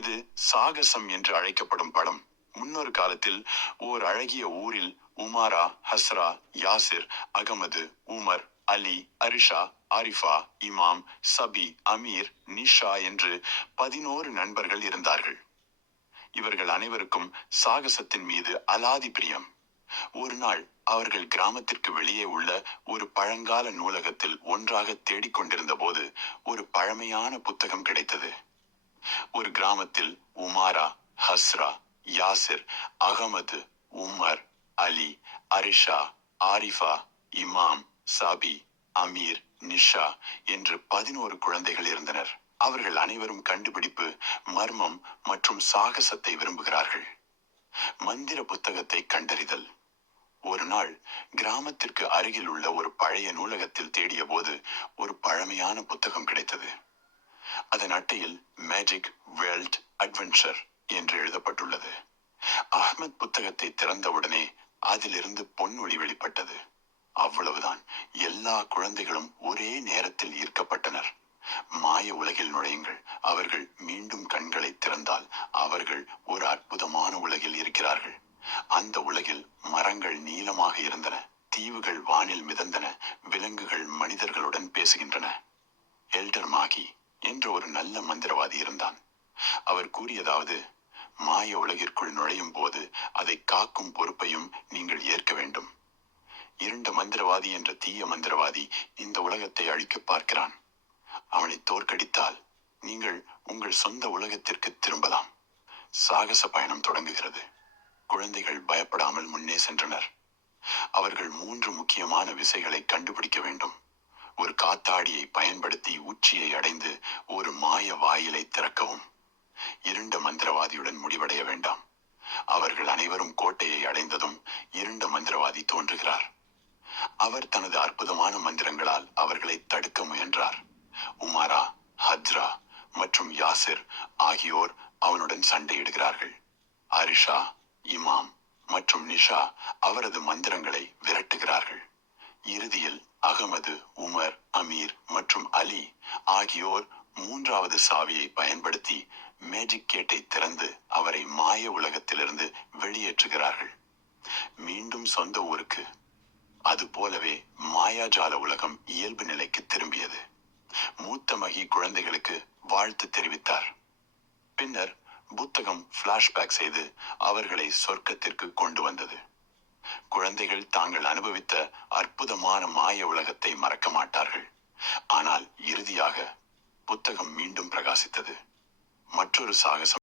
இது சாகசம் என்று அழைக்கப்படும் படம். முன்னொரு காலத்தில் ஓர் அழகிய ஊரில் உமாரா, ஹஸ்ரா, யாசிர், அகமது, உமர், அலி, அரிஷா, ஆரிஃபா, இமாம், சபி, அமீர், நிஷா என்று 11 நண்பர்கள் இருந்தார்கள். இவர்கள் அனைவருக்கும் சாகசத்தின் மீது அலாதி பிரியம். ஒரு நாள் அவர்கள் கிராமத்திற்கு வெளியே உள்ள ஒரு பழங்கால நூலகத்தில் ஒன்றாக தேடிக்கொண்டிருந்த போது ஒரு பழமையான புத்தகம் கிடைத்தது. ஒரு கிராமத்தில் உமாரா, ஹஸ்ரா, யாசிர், அகமது, உமர், அலி, அரிஷா, ஆரிஃபா, இமாம், சாபி, அமீர், நிஷா என்று 11 குழந்தைகள் இருந்தனர். அவர்கள் அனைவரும் கண்டுபிடிப்பு, மர்மம் மற்றும் சாகசத்தை விரும்புகிறார்கள். மந்திர புத்தகத்தை கண்டறிதல். ஒரு நாள் கிராமத்திற்கு அருகில் உள்ள ஒரு பழைய நூலகத்தில் தேடிய போது ஒரு பழமையான புத்தகம் கிடைத்தது. அதன் அட்டையில் மேஜிக் வேர்ல்ட் அட்வென்ச்சர் என்று எழுதப்பட்டுள்ளது. அஹ்மத் புத்தகத்தை திறந்தவுடனே அதிலிருந்து பொன்னொளி வெளிப்பட்டது. அவ்வளவுதான். எல்லா குழந்தைகளும் ஒரே நேரத்தில் ஈர்க்கப்பட்டனர். மாய உலகில் நுழையுங்கள். அவர்கள் மீண்டும் கண்களை திறந்தால் அவர்கள் ஒரு அற்புதமான உலகில் இருக்கிறார்கள். அந்த உலகில் மரங்கள் நீளமாக இருந்தன, தீவுகள் வானில் மிதந்தன, விலங்குகள் மனிதர்களுடன் பேசுகின்றன. எல்டர் மாகி என்ற ஒரு நல்ல மந்திரவாதி இருந்தான். அவர் கூறியதாவது, மாய உலகிற்குள் நுழையும் போது அதை காக்கும் பொறுப்பையும் நீங்கள் ஏற்க வேண்டும். இருண்ட மந்திரவாதி என்ற தீய மந்திரவாதி இந்த உலகத்தை அழிக்க பார்க்கிறான். அவனை தோற்கடித்தால் நீங்கள் உங்கள் சொந்த உலகத்திற்கு திரும்பலாம். சாகச பயணம் தொடங்குகிறது. குழந்தைகள் பயப்படாமல் முன்னே சென்றனர். அவர்கள் 3 முக்கியமான விசைகளை கண்டுபிடிக்க வேண்டும். ஒரு காத்தாடியை பயன்படுத்தி உச்சியை அடைந்து ஒரு மாய வாயிலை திறக்கவும். இருண்ட மந்திரவாதியுடன் முடிவடைய வேண்டாம். அவர்கள் அனைவரும் கோட்டையை அடைந்ததும் இருண்ட மந்திரவாதி தோன்றுகிறார். அவர் தனது அற்புதமான மந்திரங்களால் அவர்களை தடுக்க முயன்றார். உமாரா, ஹஜ்ரா மற்றும் யாசிர் ஆகியோர் அவனுடன் சண்டையிடுகிறார்கள். அரிஷா, இமாம் மற்றும் நிஷா அவரது மந்திரங்களை விரட்டுகிறார்கள். இறுதியில் அகமது, உமர், அமீர் மற்றும் அலி ஆகியோர் 3வது சாவியை பயன்படுத்தி மேஜிக் கேட்டை திறந்து அவரை மாய உலகத்திலிருந்து வெளியேற்றுகிறார்கள். மீண்டும் சொந்த ஊருக்கு. அதுபோலவே மாயாஜால உலகம் இயல்பு நிலைக்கு திரும்பியது. மூத்த மகி குழந்தைகளுக்கு வாழ்த்து தெரிவித்தார். பின்னர் புத்தகம் பிளாஷ்பேக் செய்து அவர்களை சொர்க்கத்திற்கு கொண்டு வந்தது. குழந்தைகள் தாங்கள் அனுபவித்த அற்புதமான மாய உலகத்தை மறக்க மாட்டார்கள். ஆனால் இறுதியாக புத்தகம் மீண்டும் பிரகாசித்தது. மற்றொரு சாகசம்